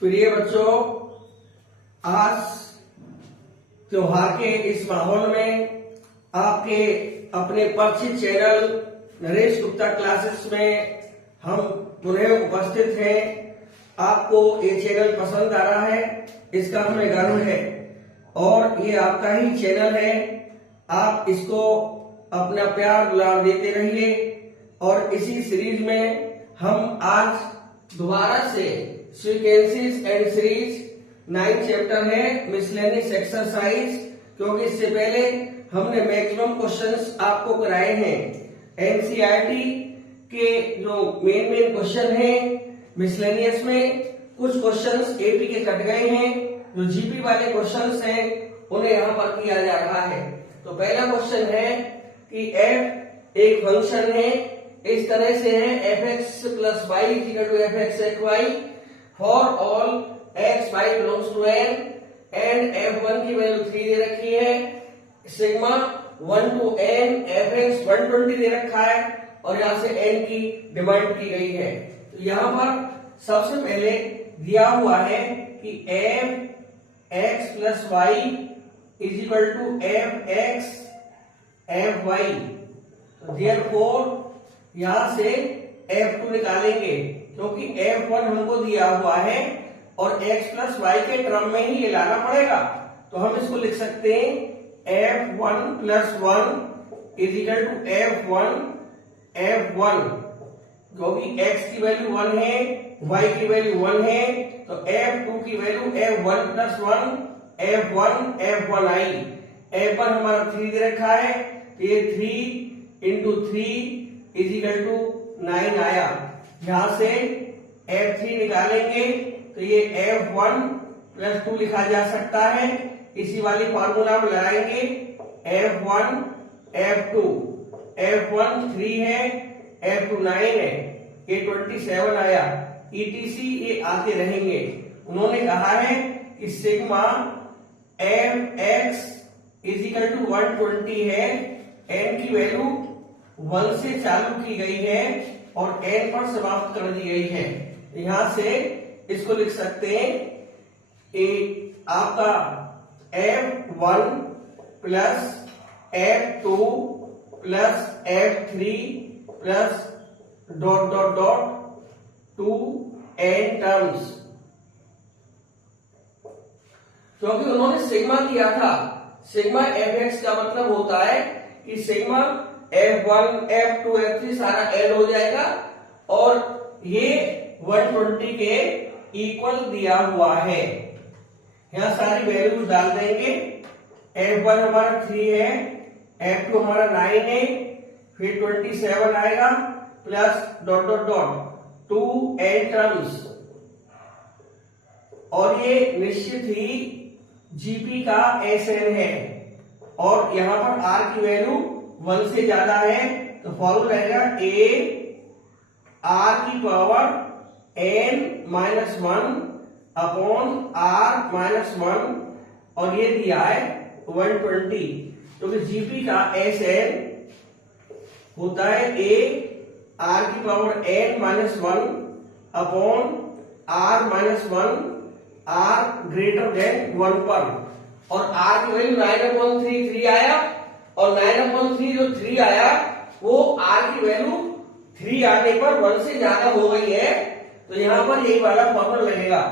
प्रिय बच्चों, आज त्योहार के इस माहौल में आपके अपने परिचित चैनल नरेश गुप्ता क्लासेस में हम पुनः उपस्थित हैं। आपको ये चैनल पसंद आ रहा है, इसका हमें गर्व है और ये आपका ही चैनल है। आप इसको अपना प्यार दुलार देते रहिए और इसी सीरीज में हम आज दोबारा से सीक्वेंसेस एंड सीरीज 9 चैप्टर है मिसलेनियस एक्सरसाइज, क्योंकि इससे पहले हमने मैक्सिमम क्वेश्चंस आपको कराए हैं। एनसीईआरटी के जो मेन क्वेश्चन है मिसलेनियस में, कुछ क्वेश्चंस एपी के कट गए हैं। जो जीपी वाले क्वेश्चंस हैं उन्हें यहाँ पर किया जा रहा है। तो पहला क्वेश्चन है कि एफ एक फंक्शन है, इस तरह से है fx plus Y equal to fx at Y for all x y belongs to n and f1 की वैल्यू 3 दे रखी है, सिग्मा 1 टू n fx 120 दे रखा है और यहाँ से n की डिमांड की गई है। तो यहाँ पर सबसे पहले दिया हुआ है कि f(x plus Y is equal to f(x f(y), तो देयरफॉर यहां से f2 निकालेंगे क्योंकि f1 हमको दिया हुआ है और x प्लस वाई के टर्म में ही ये लाना पड़ेगा। तो हम इसको लिख सकते हैं f1 plus 1 is equal to f1 क्योंकि x की वैल्यू 1 है, y की वैल्यू 1 है, तो f2 की वैल्यू f1 प्लस 1 f1 आई। f1 हमारा 3 दे रखा है, तो ये 3 इंटू 3 इज इक्वल टू 9 आया। यहां से f3 निकालेंगे तो ये f1 प्लस 2 लिखा जा सकता है। इसी वाली फॉर्मूला में लगाएंगे f1 f1 3 है, f2 9 है, ये 27 आया। ETC ये आते रहेंगे। उन्होंने कहा है कि sigma fx is equal to 120 है, n की वैल्यू 1 से चालू की गई है और n पर समाप्त कर दी गई है। यहां से इसको लिख सकते हैं आपका f1 plus f2 plus f3 plus dot dot dot 2n terms, क्योंकि उन्होंने सिग्मा दिया था। सिग्मा fx का मतलब होता है कि सिग्मा f1 f2 f3 सारा ऐड हो जाएगा और ये 120 के इक्वल दिया हुआ है। यहां सारी वैल्यूज डाल देंगे। f1 हमारा 3 है, f2 हमारा 9 है, फिर 27 आएगा plus dot dot dot 2n terms, और ये निश्चित ही जीपी का SN है और यहां पर r की वैल्यू 1 से ज्यादा है, तो फॉर्मूला रहेगा a r की power n minus 1 upon r minus 1 और ये दिया है 120, क्योंकि जीपी का SN होता है a r की power n minus 1 upon r minus 1 r greater than 1 पर, और r की वैल्यू 9/3 आया और 9/3 जो 3 आया वो r की वैल्यू 3 आने पर 1 से ज्यादा हो गई है, तो यहां पर यही वाला फॉर्मूला लगेगा।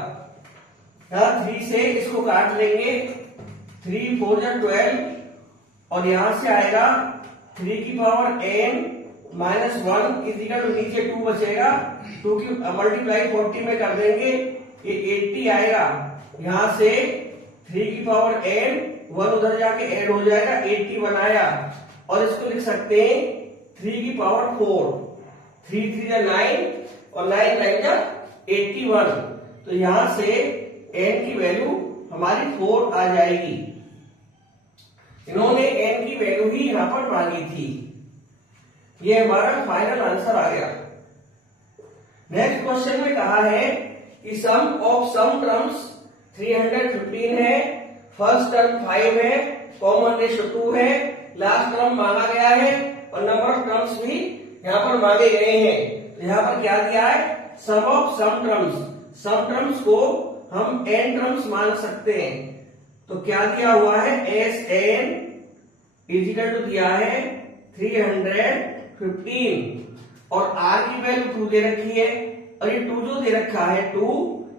यहां 3 से इसको काट लेंगे, 3 4 जा 12 और यहां से आएगा 3 की power n minus 1 is equal to नीचे 2 बचेगा, 2 की मल्टीप्लाई 40 में कर देंगे, ये 80 आएगा। यहां से 3 की पावर n 1 उधर जाके ऐड हो जाएगा, 81 आया और इसको लिख सकते हैं 3 की पावर 4, 3 3 जा 9 और 9 9 जा 81, तो यहां से n की वैल्यू हमारी 4 आ जाएगी। इन्होंने n की वैल्यू ही यहां पर मांगी थी। ये हमारा फाइनल आंसर आ गया। नेक्स्ट क्वेश्चन में कहा है कि सम ऑफ सम टर्म्स 315 है, फर्स्ट टर्म 5 है, कॉमन रेशियो 2 है, लास्ट टर्म मांगा गया है और नंबर ऑफ टर्म्स भी यहाँ पर मांगे गए हैं। तो यहाँ पर क्या दिया है, सम ऑफ सम टर्म्स को हम n टर्म्स मान सकते हैं। तो क्या दिया हुआ है, एस एन इजिकल टू दिया है 315 और r की वैल्यू 2 दे रखी है और ये 2 जो दे रखा है 2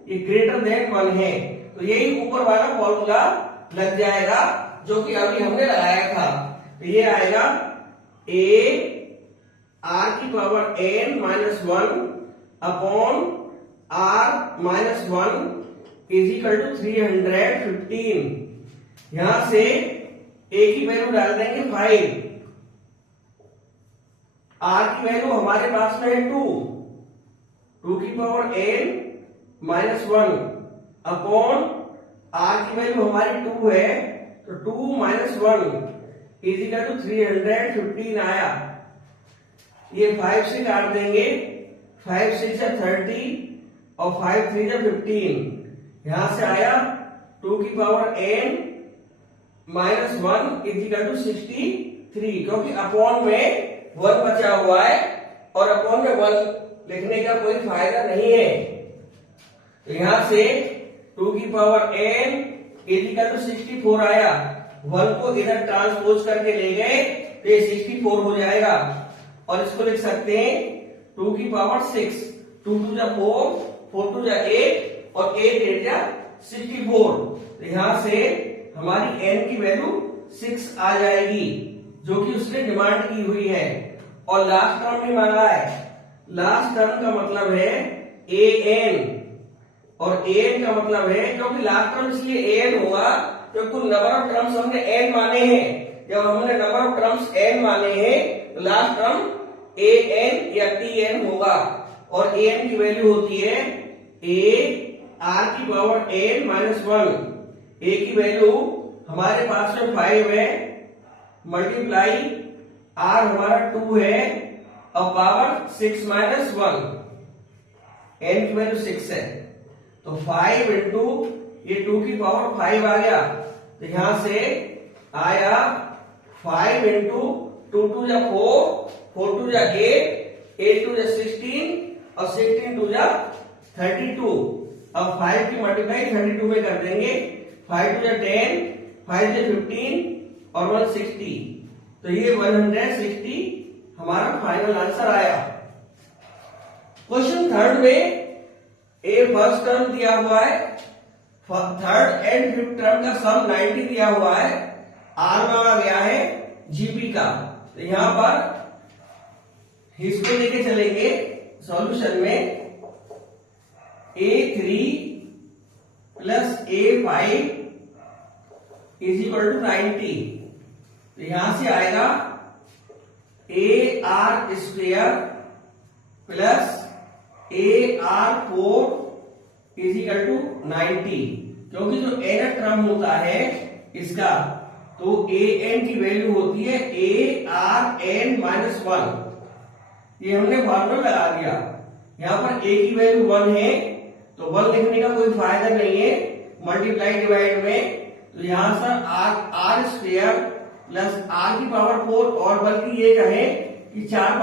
ये ग्रेटर देन 1 है। तो यही ऊपर वाला फॉर्मूला लग जाएगा जो कि अभी हमने लगाया था। तो ये आएगा a r की power n minus 1 upon r minus 1 is equal to 315। यहां से a की वैल्यू डाल देंगे 5, r की वैल्यू हमारे पास में है 2 की power n minus 1 upon r की वैल्यू हमारी 2 है, तो 2 माइनस 1 इज इक्वल टू 315 आया। ये 5 से काट देंगे, 5 6 30 और 5 3 15। यहां से आया 2 की power n minus 1 is equal to 63, क्योंकि अपॉन में 1 बचा हुआ है और अपॉन में 1 लिखने का कोई फायदा नहीं है। तो यहां से 2 की power n is equal to 64 आया। 1 को इधर ट्रांसपोज करके ले गए तो ये 64 हो जाएगा और इसको लिख सकते हैं 2 की पावर 6, 2 2 जा 4, 4 2 जा 8 और 8 8 जा 64। तो यहां से हमारी n की वैल्यू 6 आ जाएगी जो कि उसने डिमांड की हुई है। और लास्ट टर्म भी मांगा है। लास्ट टर्म का मतलब है an और an का मतलब है, क्योंकि लास्ट टर्म इसलिए an होगा क्योंकि कुल नंबर ऑफ टर्म्स हमने n माने हैं। जब हमने नंबर ऑफ टर्म्स n माने हैं तो लास्ट टर्म an या tn होगा और an की वैल्यू होती है a r की पावर n माइनस 1। a की वैल्यू हमारे पास में 5 है, मल्टीप्लाई r हमारा 2 है और पावर 6 माइनस 1, n की वैल्यू 6 है। तो 5 इंटू ये 2 की पावर 5 आ गया। तो यहां से आया 5 इंटू 2 2 जा 4, 4 2 जा 8, 8 2 जा 16 और 16 2 जा 32। अब 5 की मल्टीप्लाई 32 में कर देंगे, 5 2 जा 10, 5 जा 15 और 160। तो ये 160 हमारा फाइनल आंसर आया। क्वेश्चन थर्ड में ए फर्स्ट टर्म दिया हुआ है, थर्ड एंड फिफ्थ टर्म का सम 90 दिया हुआ है, आर मांगा गया है जीपी का। तो यहां पर इसको लेके चलेंगे सॉल्यूशन में a3 plus a5 is equal to 90। तो यहां से आएगा ar square plus ar4 is equal to 90, क्योंकि जो nth टर्म होता है इसका तो an की वैल्यू होती है arn माइनस 1। ये हमने फॉर्मूला लगा दिया। यहां पर a की वैल्यू 1 है तो 1 लिखने का कोई फायदा नहीं है मल्टीप्लाई डिवाइड में। तो यहां से आर स्क्वेयर प्लस r की पावर 4 और बल्कि ये कहें कि 4 4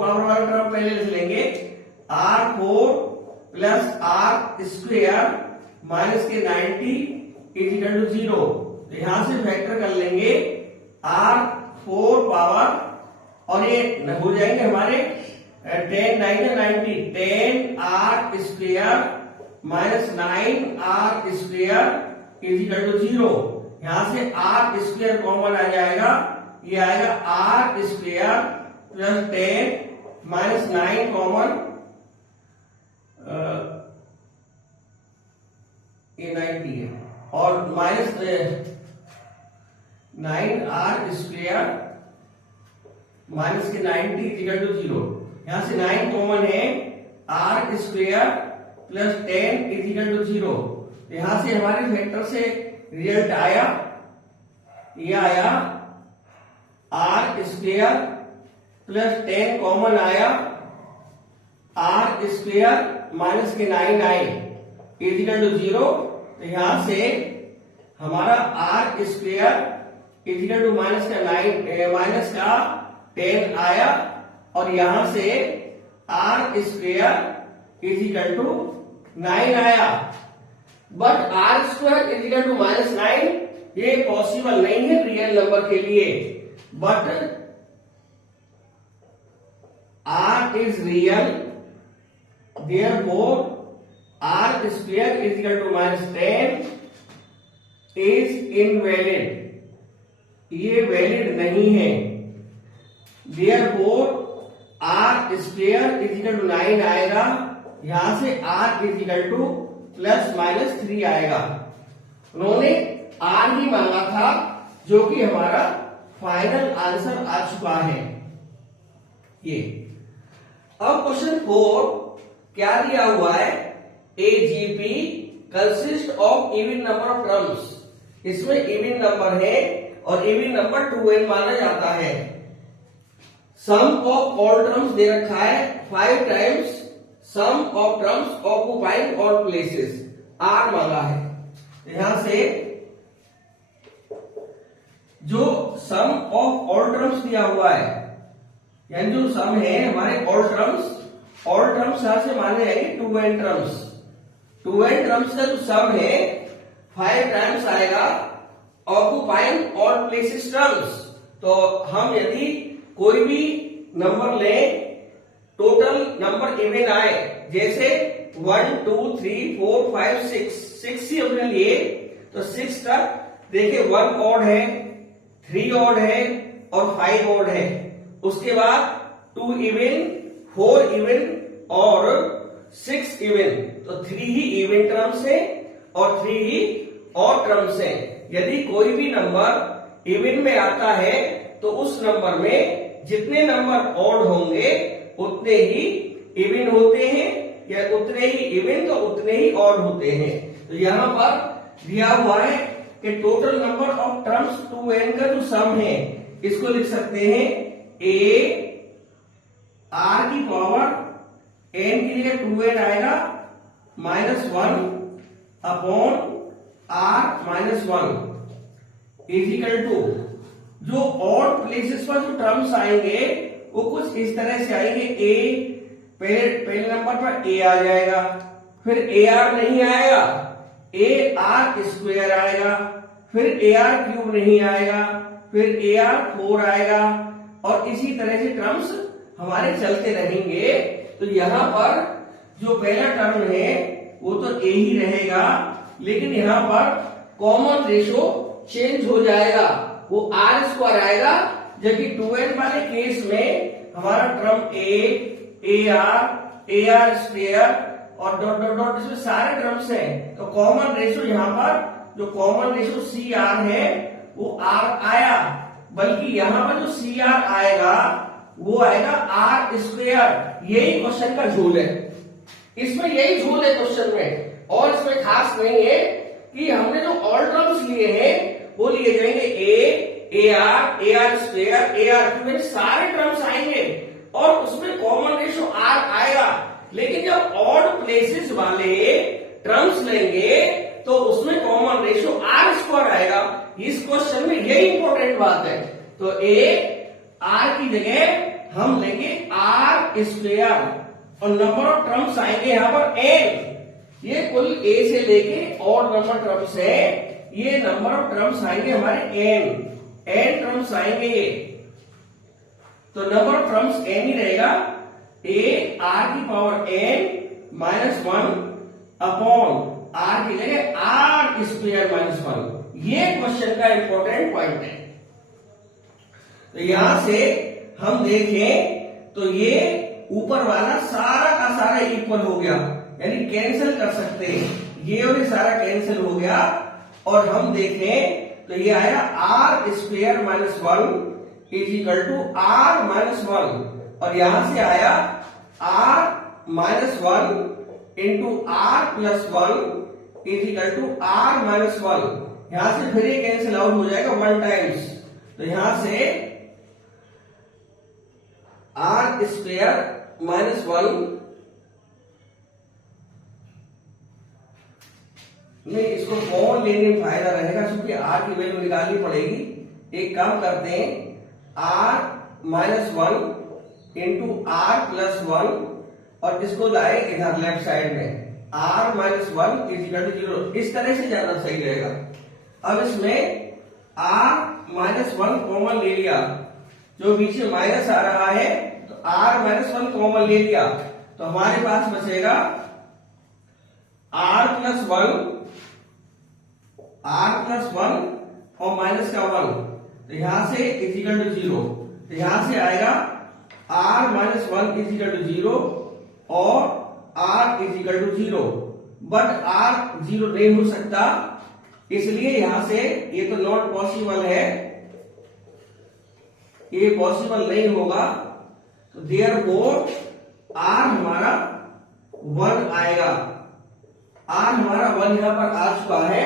पावर वाला टर्म पहले लिख लेंगे, r4 plus r square minus के 90 इज इक्वल टू 0। तो यहां से फैक्टर कर लेंगे r4 पावर और ये हो जाएंगे हमारे 10 9 90, 10 r square minus 9 r square is equal to 0। यहां से r स्क्वेयर कॉमन आ जाएगा, ये आएगा r square plus 10 minus 9 common, ये 90 है और माइनस 9r स्क्वेयर माइनस के 90 इक्वल टू 0। यहां से 9 कॉमन है, r square plus 10 equal to 0। यहां से हमारे फैक्टर से रिजल्ट आया, ये आया r स्क्वेयर प्लस 10 कॉमन आया, r स्क्वेयर माइनस के 9 आए इक्वल टू 0। तो यहां से हमारा r square equal to minus का 9 माइनस का 10 आया और यहां से r स्क्वेयर इक्वल टू 9 आया, but R square is equal to -9 ये पॉसिबल नहीं है रियल नंबर के लिए, but R is real, therefore R square is equal to -10 is invalid, ये वैलिड नहीं है। Therefore R square is equal to 9 आएगा, यहां से आर इज इक्वल टू +-3 आएगा। उन्होंने आर ही मांगा था, जो कि हमारा फाइनल आंसर आ चुका है ये। अब क्वेश्चन 4 क्या दिया हुआ है, AGP consist of even number of terms, इसमें इवन नंबर है और इवन नंबर 2n माना जाता है। सम ऑफ ऑल टर्म्स दे रखा है 5 times sum of terms occupying all places, R मांगा है। यहां से जो सम ऑफ ऑल टर्म्स दिया हुआ है, यानी जो सम है हमारे ऑल टर्म्स यहां से माने जाएंगे 2n टर्म्स। 2n टर्म्स का जो सम है 5 टाइम्स आएगा ऑक्युपाइंग ऑल प्लेसेस टर्म्स। तो हम यदि कोई भी नंबर लें, टोटल नंबर इवन आए, जैसे 1 2 3 4 5 6 ही हमने लिए, तो 6 तक देखिए 1 ऑड है, 3 ऑड है और 5 ऑड है। उसके बाद 2 इवन, 4 इवन और 6 इवन, तो 3 ही इवन टर्म्स है और 3 ही ऑड टर्म्स है। यदि कोई भी नंबर इवन में आता है तो उस नंबर में जितने नंबर ऑड होंगे उतने ही इवन होते हैं, या उतने ही इवन तो उतने ही ऑड होते हैं। तो यहां पर दिया हुआ है कि total number of terms 2n का जो सम है, इसको लिख सकते हैं a r की पावर n के लिए 2n आएगा -1 upon r -1 is equal to, जो ऑड प्लेसेस पर जो टर्म्स आएंगे वो कुछ इस तरह से आएंगे। a पहले नंबर पर a आ जाएगा, फिर ar नहीं आएगा, ar स्क्वायर आएगा, फिर ar क्यूब नहीं आएगा, फिर ar4 आएगा, और इसी तरह से टर्म्स हमारे चलते रहेंगे। तो यहां पर जो पहला टर्म है वो तो a ही रहेगा, लेकिन यहां पर कॉमन रेशो चेंज हो जाएगा, वो आर स्क्वायर आएगा, जबकि 2n वाले केस में हमारा टर्म ar स्क्वायर और डॉट डॉट डॉट, इसमें सारे टर्म्स हैं। तो कॉमन रेशो यहां पर जो कॉमन रेशो CR है वो R आया, बल्कि यहां पर जो CR आएगा वो आएगा R स्क्वायर। यही क्वेश्चन का झोल है, इसमें यही झोल है क्वेश्चन में, और इसमें खास नहीं है कि हमने जो ऑल टर्म्स लिए हैं वो लिए जाएंगे ar स्क्वायर, ar क्यूब, सारे टर्म्स आएंगे और उसमें कॉमन रेशो r आएगा। लेकिन जब ऑड प्लेसेस वाले टर्म्स लेंगे तो उसमें कॉमन रेशो r स्क्वायर आएगा। इस क्वेश्चन में यही इंपॉर्टेंट बात है। तो r की जगह हम लेंगे r स्क्वायर और नंबर ऑफ टर्म्स आएंगे यहां पर n। ये कुल a से लेके ऑड नंबर टर्म्स है, ये नंबर ऑफ टर्म्स आएंगे हमारे n टर्म्स आएंगे ये। तो नंबर ऑफ टर्म्स n ही रहेगा, r की पावर n -1 अपॉन r की जगह r स्क्वायर -1। ये क्वेश्चन का इंपॉर्टेंट पॉइंट है। तो यहां से हम देखें तो ये ऊपर वाला सारा का सारा इक्वल हो गया, यानी कैंसिल कर सकते हैं, ये और ये सारा कैंसिल हो गया। और हम देखें तो ये आया r square -1 is equal to r -1, और यहां से आया r -1 into r +1 is equal to r -1। यहां से फिर ये कैंसिल आउट हो जाएगा 1 टाइम्स। तो यहां से r स्क्वायर -1 नहीं, इसको कॉमन लेने में फायदा रहेगा क्योंकि r की वैल्यू निकालनी पड़ेगी। एक काम करते हैं, r -1 इंटू r +1 और इसको लाए इधर लेफ्ट साइड में, r minus 1 is equal to 0। इस तरह से ज्यादा सही रहेगा। अब इसमें r माइनस 1 कॉमन ले लिया, जो बीच में माइनस आ रहा है तो r माइनस 1 कॉमन ले लिया, तो हमारे पास बचेगा r प्लस 1 और माइनस का 1, तो यहां से इज इक्वल टू 0। तो यहां से आएगा r minus 1 is equal to 0 और r is equal to 0, but r 0 नहीं हो सकता, इसलिए यहां से ये तो नॉट पॉसिबल है, ये पॉसिबल नहीं होगा, तो देयरफॉर r हमारा 1 आएगा। r हमारा 1 यहां पर आ चुका है,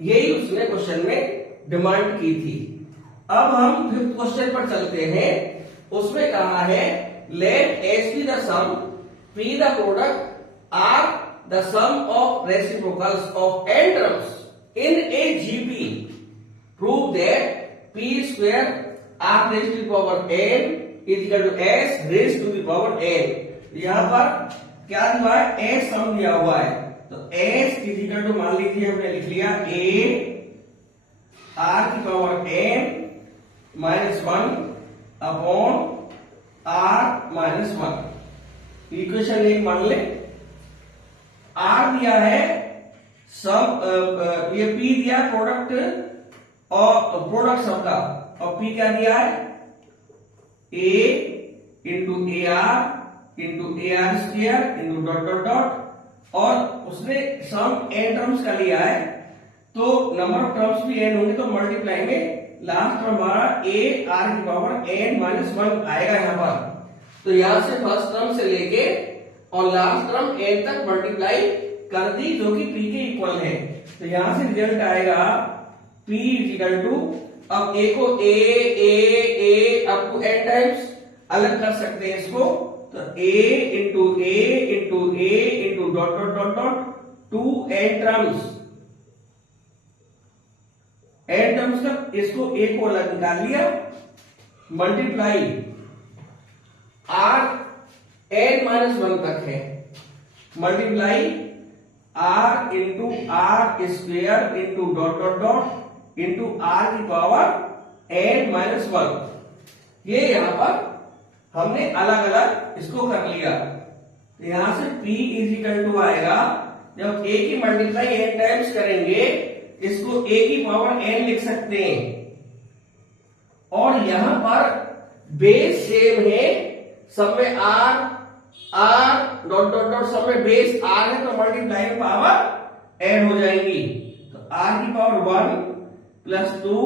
यही उसने क्वेश्चन में डिमांड की थी। अब हम फिफ्थ क्वेश्चन पर चलते हैं। उसमें कहा है let S be the sum P the product R the sum of reciprocals of n terms in a GP. Prove that p square r raised to the power n is equal to s raised to the power n। यहां पर क्या दिया है, s सम दिया हुआ है, तो s is equal to मान लीजिए हमने लिख लिया a r की power n minus 1 upon r minus 1। Equation एक मान ले, r दिया है सब, ये p दिया प्रोडक्ट और प्रोडक्ट सबका, और p क्या दिया है a into A R square into dot dot dot, और उसने सम n टर्म्स का लिया है, तो नंबर ऑफ टर्म्स भी n होंगे, तो मल्टीप्लाई में लास्ट टर्म हमारा a r की पावर n माइनस 1 आएगा यहाँ पर। तो यहां से फर्स्ट टर्म से लेके और लास्ट टर्म n तक मल्टीप्लाई कर दी, जो कि p के इक्वल है, तो यहां से रिजल्ट आएगा p इक्वल टू, अब a को a up to n times अलग कर सकते हैं इसको, तो a into dot dot dot dot 2n terms, n terms तक इसको a को अलग निकाल लिया, मल्टीप्लाई r n माइनस 1 तक है, multiply r into R square into dot dot dot into r की पावर n माइनस 1। ये यहां पर हमने अलग अलग इसको कर लिया, तो यहां से p इज इक्वल टू आएगा, जब a की मल्टीप्लाई n टाइम्स करेंगे इसको a की पावर n लिख सकते हैं, और यहां पर बेस सेम है, सब में r डॉट डॉट डॉट सब में बेस r है, तो मल्टीप्लाई में पावर n हो जाएंगी, तो r की power 1 plus 2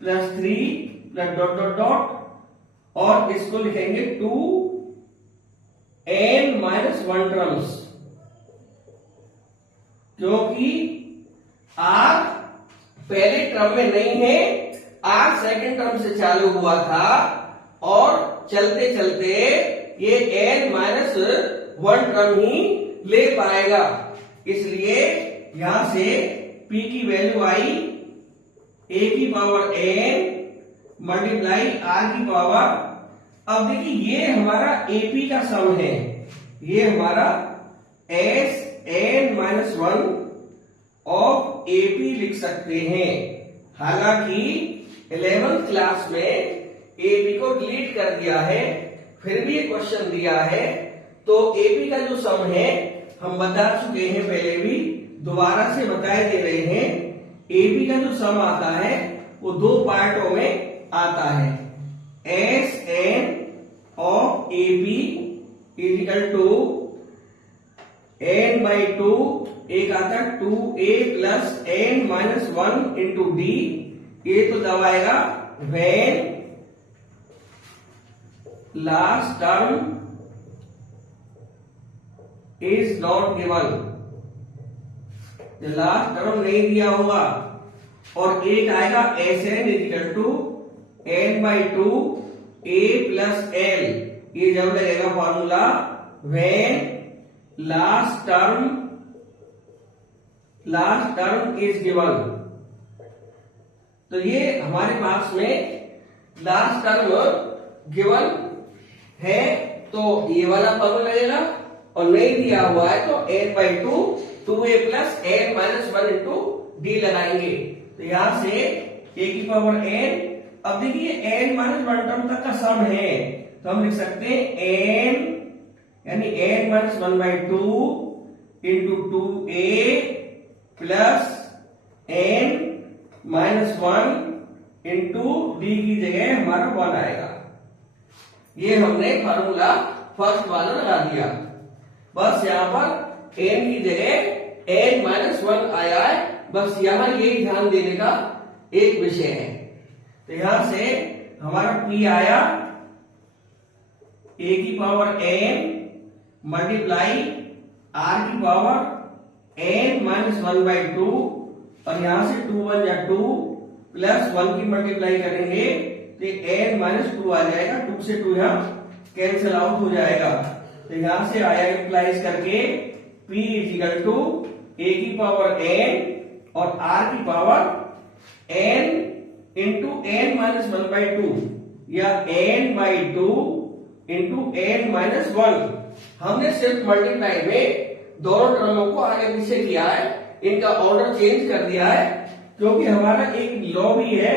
plus 3 plus dot dot dot, और इसको लिखेंगे 2n माइनस 1 टर्म्स, क्योंकि r पहले टर्म में नहीं है, r सेकंड टर्म से चालू हुआ था, और चलते चलते ये n माइनस 1 टर्म ही ले पाएगा, इसलिए यहां से p की वैल्यू आई a की पावर n मल्टीप्लाई r की पावर, अब देखिए ये हमारा ap का सम है, ये हमारा s n minus 1 of ap लिख सकते हैं। हालांकि 11th क्लास में ap को डिलीट कर दिया है, फिर भी ये क्वेश्चन दिया है, तो ap का जो सम है हम बता चुके हैं पहले भी, दोबारा से बताए दे रहे हैं। ap का जो सम आता है वो दो पार्टों में आता है, S N of ap is equal to n by 2, एक आता है 2a plus n minus 1 into D, ये तो दबाएगा when last term is not given, last term नहीं दिया होगा, और एक आएगा S N is equal to n by 2 a plus l, ये जब लगेगा formula when last term is given. तो ये हमारे पास में लास्ट टर्म गिवन है, तो ये वाला फॉर्मूला लगेगा, और नहीं दिया हुआ है तो n/2 2a plus n minus 1 into D लगाएंगे। तो यहां से a की पावर n, अब देखिए n माइनस 1 टर्म तक का सम है तो हम लिख सकते हैं n यानी n minus 1/2 into 2a plus n minus 1 into D की जगह हमारा 1 आएगा। ये हमने फार्मूला फर्स्ट वाला लगा दिया। बस यहाँ पर n की जगह n माइनस 1 आया है, बस यहाँ ये ध्यान देने का एक विषय है। तो यहां से हमारा p आया a की पावर n मल्टीप्लाई r की पावर n माइनस 1/2 और यहां से 2 1 या 2 प्लस 1 की मल्टीप्लाई करेंगे तो n माइनस 2 आ जाएगा। 2 से 2 यहाँ कैंसिल आउट हो जाएगा। तो यहां से आया इम्प्लाइज करके p इजिकल टू a की पावर n और r की power n into n minus 1/2 या n/2 इंटू n माइनस 1। हमने सिर्फ मल्टीप्लाई में दोनों टर्मों को आगे पीछे किया है, इनका ऑर्डर चेंज कर दिया है क्योंकि हमारा एक लॉ भी है,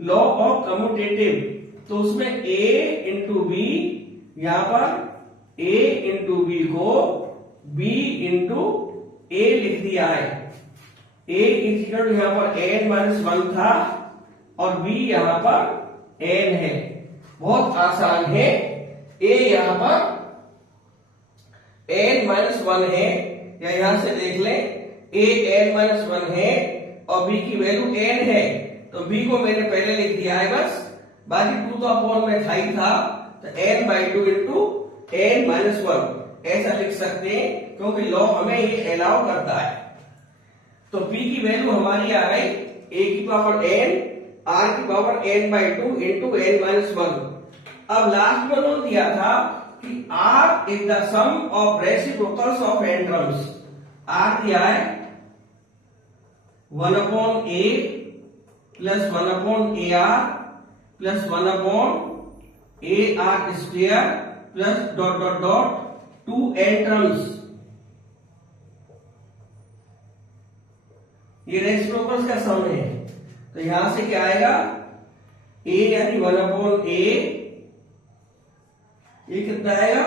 लॉ ऑफ कम्यूटेटिव। तो उसमें a इंटू बी, यहां पर a इंटू बी को b इंटू a लिख दिया है। a इक्वल यहां पर n माइनस 1 था और b यहां पर n है। बहुत आसान है। a यहां पर n माइनस 1 है, या यहां से देख लें a n माइनस 1 है और b की वैल्यू n है, तो b को मैंने पहले लिख दिया है बस, बाकी 2 तो अपॉन में था ही था, तो n/2 इंटू n माइनस 1 ऐसा लिख सकते हैं क्योंकि लॉ हमें ये अलाउ करता है। तो p की वैल्यू हमारी आ गई a की पावर n, r की power n/2 into n minus 1। अब लास्ट में उन्होंने दिया था कि r is the sum of reciprocals of n terms. r दिया है 1/a plus 1/ar plus 1/ar square plus dot dot dot 2n terms. ये रेसिप्रोकल्स का सम है। तो यहां से क्या आएगा, a यानी 1/a, ये कितना आएगा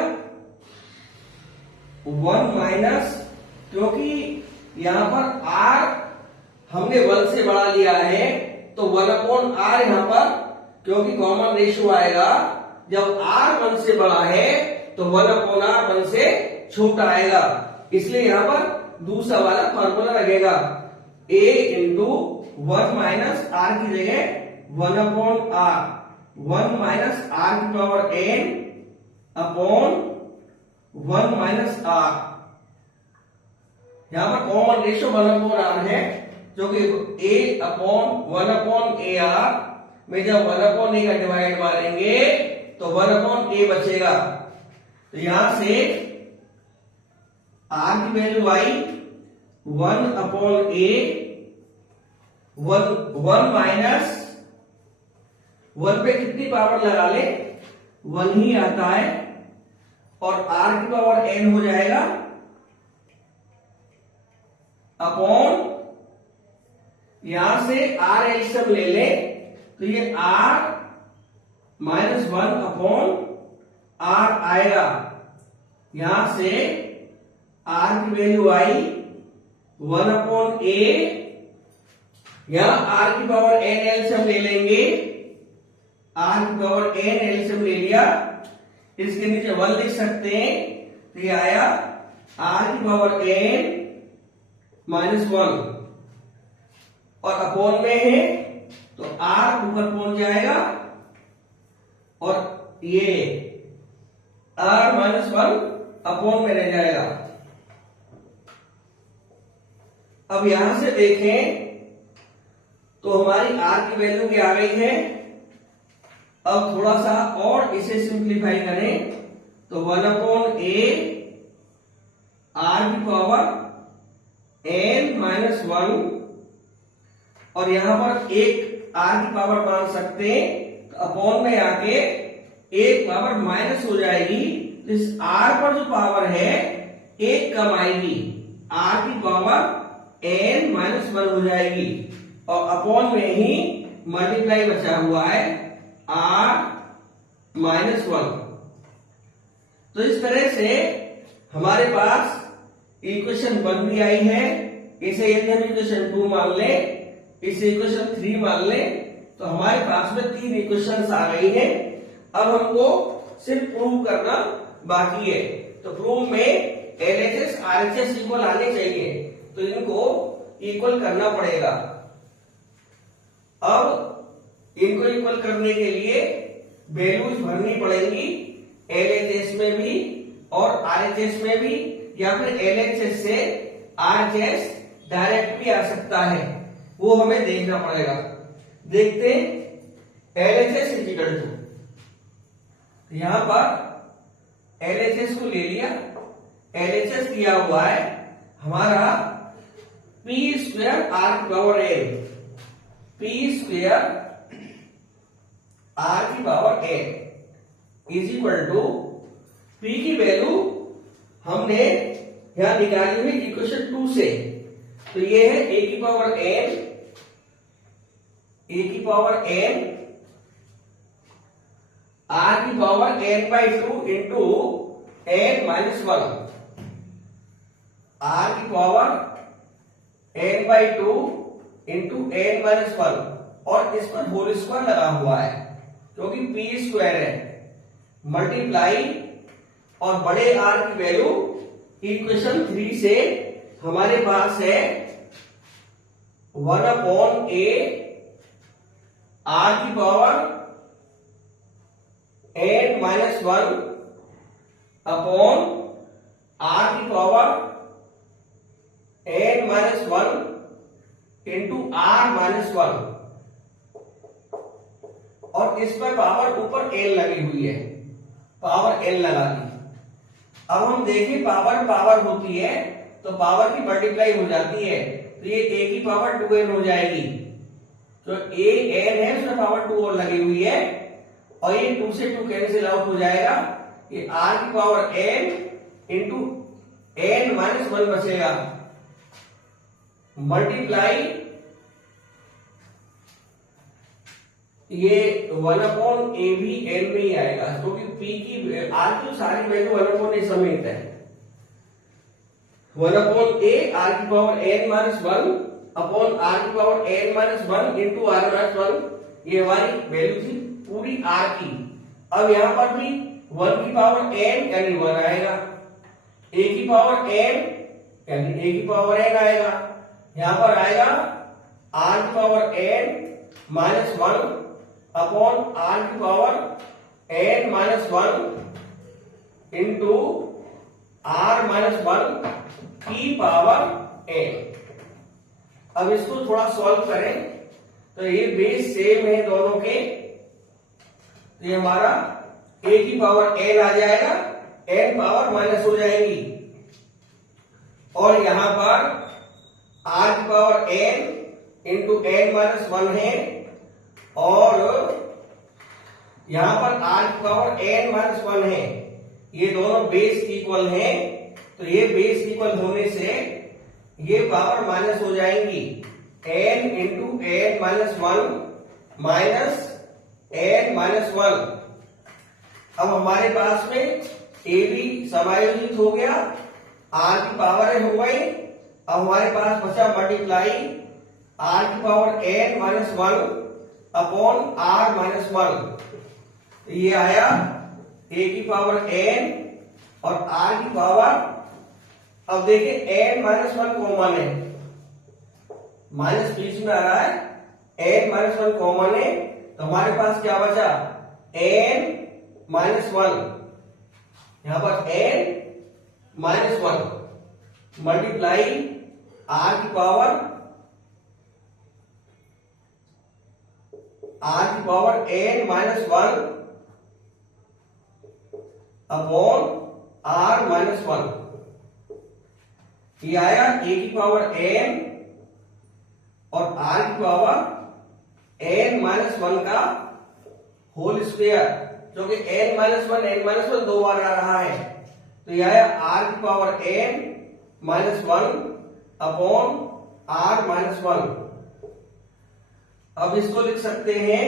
1 माइनस, क्योंकि यहां पर r हमने 1 से बढ़ा लिया है तो 1/r यहां पर, क्योंकि कॉमन रेशियो आएगा, जब r 1 से बड़ा है तो 1/r 1 से छोटा आएगा, इसलिए यहां पर दूसरा वाला फॉर्मूला लगेगा a इंटू 1 माइनस r की जगह 1/r, 1 माइनस r की power n upon 1 minus r। यहां पर कॉमन रेशियो 1/r है, जो कि a अपॉन 1/ar में जब 1/a का डिवाइड मारेंगे तो 1/a बचेगा। तो यहां से r की वैल्यू आई 1/a, 1 माइनस 1 पे कितनी पावर लगा ले, 1 ही आता है, और r की पावर n हो जाएगा अपॉन, यहां से r एलसीएम ले ले तो ये r माइनस 1 अपॉन r आएगा। यहां से r की वैल्यू आई 1/a, यहां r की पावर n एलसीएम ले लेंगे, r की पावर n एलसीएम ले लिया, इसके नीचे 1 लिख सकते हैं, तो ये आया r की पावर n माइनस 1, और अपॉन में है तो r ऊपर पहुंच जाएगा और ये r माइनस 1 अपॉन में रह जाएगा। अब यहां से देखें तो हमारी r की वैल्यू क्या आ गई है। अब थोड़ा सा और इसे सिंप्लीफाई करें तो 1/a r की पावर n माइनस 1, और यहां पर एक r की पावर मान सकते हैं, तो अपॉन में आके एक पावर माइनस हो जाएगी, तो इस r पर जो पावर है एक कम आएगी, आर की पावर एन माइनस वन हो जाएगी और अपॉन में ही मल्टीप्लाई बचा हुआ है आर माइनस वन। तो इस तरह से हमारे पास इक्वेशन 1 भी आई है। इसे यदि हम इक्वेशन 2 मान ले, इसे इक्वेशन 3 मान ले, तो हमारे पास में 3 इक्वेशंस आ गई हैं। अब हमको सिर्फ प्रूव करना बाकी है। तो प्रूव में LHS RHS इक्वल आने चाहिए, तो इनको इक्वल करना पड़ेगा। अब इनको इक्वल करने के लिए वैल्यूज भरनी पड़ेंगी, LHS में भी और RHS में भी, या फिर LHS से RHS डायरेक्ट भी आ सकता है, वो हमें देखना पड़ेगा। देखते हैं LHS इज इक्वल टू, यहां पर LHS को ले लिया, LHS दिया हुआ है हमारा p स्क्वायर r की power n, p square r की power n is equal to p की वैल्यू हमने यहां निकाली हुई इक्वेशन 2 से, तो ये है a की पावर n, a की पावर n r की power n by 2 into n minus 1, r की power n by 2 into n minus 1, और इस पर होल स्क्वायर लगा हुआ है क्योंकि p स्क्वायर है, मल्टीप्लाई और बड़े r की वैल्यू इक्वेशन 3 से हमारे पास है 1 अपॉन a r की power n minus 1 upon r की power n minus 1 into r minus 1, और इस पर पावर ऊपर n लगी हुई है, पावर n लगा दी। अब हम देखें पावर पावर होती है तो पावर की मल्टीप्लाई हो जाती है, तो ये a की पावर 2n हो जाएगी, तो a n है उसमें पावर 2 और लगी हुई है, और ये 2 से 2 कैंसिल आउट हो जाएगा, ये r की power n into n minus 1 बचेगा, मल्टीप्लाई ये 1 अपॉन a भी n में ही आएगा क्योंकि p की r की सारी वैल्यू 1 अपॉन a समेत है, 1 अपॉन a r की power n minus 1 upon r की power n minus 1 into r minus 1, ये हमारी वैल्यू थी पूरी r की। अब यहां पर भी 1 की पावर n यानी 1 आएगा, a की पावर n यानी a की पावर n आएगा, यहां पर आएगा r की power n minus 1 upon r की power n minus 1 into r minus 1 की पावर n। अब इसको थोड़ा सॉल्व करें तो ये बेस सेम है दोनों के, तो ये हमारा a की पावर n आ जाएगा, n पावर माइनस हो जाएगी, और यहां पर r की power n into n minus 1 है, और यहां पर r की पावर n माइनस 1 है, ये दोनों बेस इक्वल हैं, तो ये बेस इक्वल होने से ये पावर माइनस हो जाएंगी, n into n minus 1 minus n minus 1। अब हमारे पास में a भी समायोजित हो गया, r की पावर हो गई, अब हमारे पास बचा मल्टीप्लाई r की power n minus 1 upon r minus 1, ये आया a की पावर n और r की पावर, अब देखिए n माइनस 1 कॉमन है, माइनस बीच में आ रहा है, n माइनस 1 कॉमन है, तो हमारे पास क्या बचा n माइनस 1, यहां पर n माइनस 1 मल्टीप्लाई r की power n minus 1 upon r minus 1, ये आया a की पावर n और r की पावर n माइनस 1 का होल स्क्वायर, जो कि n माइनस 1 दो बार आ रहा है, तो यह आया आर की power N minus 1 upon R minus 1। अब इसको लिख सकते हैं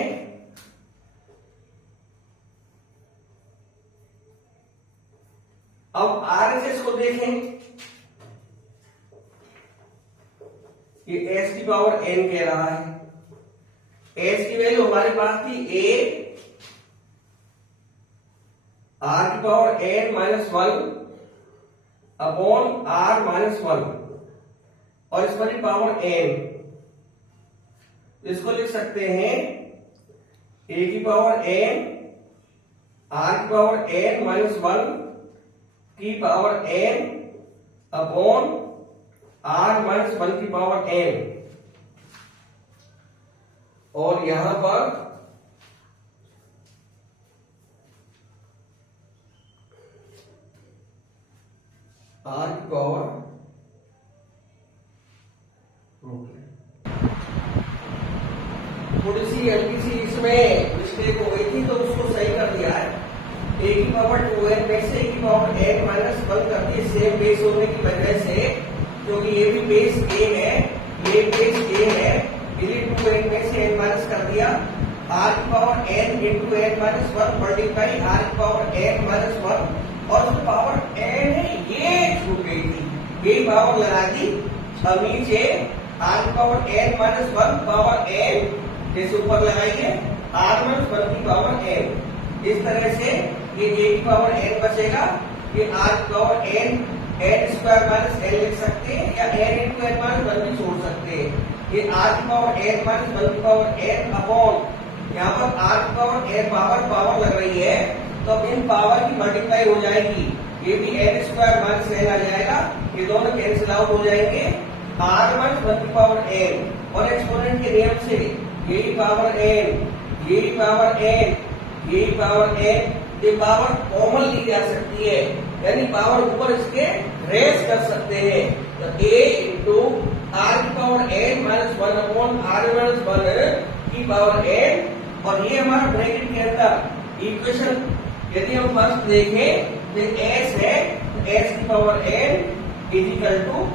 अब आरएचएस को देखें, ये एस की पावर एन कह रहा है। एस की वैल्यू हमारे पास थी ए आर की power N minus 1 upon R minus 1 और इस पर पावर एन, इसको लिख सकते हैं ए की पावर एन आर की पावर एन माइनस 1 की power N upon R minus 1 की पावर एन, और यहां पर आर की पावर थोड़ी सी हल्की सी इसमें मिस्टेक हो गई थी तो उसको सही कर दिया है। ए की पावर 2n में से ए की पावर n माइनस 1 कर दी, सेम बेस होने की वजह से, क्योंकि ये भी बेस a है, ये बेस a है, इसलिए 2n में से n माइनस कर दिया। r की power n into n minus 1 multiply r की पावर n माइनस 1 और उसकी पावर n है, ये छूट गई थी, ये पावर लगा दी। अब नीचे r की power n minus 1 power n जैसे ऊपर लगाइए r माइनस 1 की पावर n, इस तरह से ये a की पावर n बचेगा, ये r की power n square minus n लिख सकते हैं या n इंटू n माइनस 1 भी छोड़ सकते हैं। ये r की पावर n माइनस 1 की पावर n अपॉन यहाँ पर r की पावर n पावर लग रही है, तो अब इन पावर की मल्टीप्लाई हो जाएगी, ये भी n स्क्वायर माइनस n आ जाएगा, ये दोनों कैंसिल आउट हो जाएंगे। r माइनस 1 की पावर n और एक्सपोनेंट के नियम से ये पावर n, ये पावर n, ये पावर n, ये पावर कॉमन ली जा सकती है, यानी पावर ऊपर इसके रेस कर सकते हैं। तो a इंटू आर की power n minus 1 upon R minus 1 की पावर n, और ये हमारा ब्रैकेट के अंदर इक्वेशन यदि हम फर्स्ट देखें तो s है, तो s की power n is equal to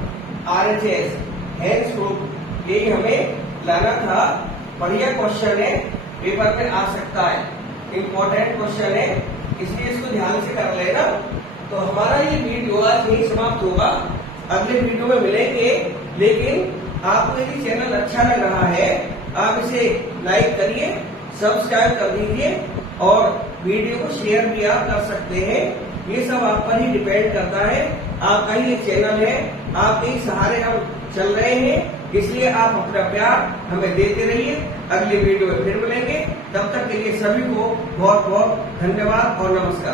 RHS, hence root, यही हमें लाना था। बढ़िया क्वेश्चन है, पेपर में आ सकता है, इंपॉर्टेंट क्वेश्चन है, इसलिए इसको ध्यान से कर लेना। तो हमारा ये वीडियो आज यही समाप्त होगा, अगले वीडियो में मिलेंगे। लेकिन आपको यदि चैनल अच्छा लग रहा है आप इसे लाइक करिए, सब्सक्राइब कर दीजिए और वीडियो को शेयर भी आप कर सकते हैं। ये सब आप पर ही डिपेंड करता है, आपका ही एक चैनल है, आपके ही सहारे हम चल रहे हैं, इसलिए आप अपना प्यार हमें देते रहिए। अगले वीडियो में फिर मिलेंगे, तब तक के लिए सभी को बहुत बहुत धन्यवाद और नमस्कार।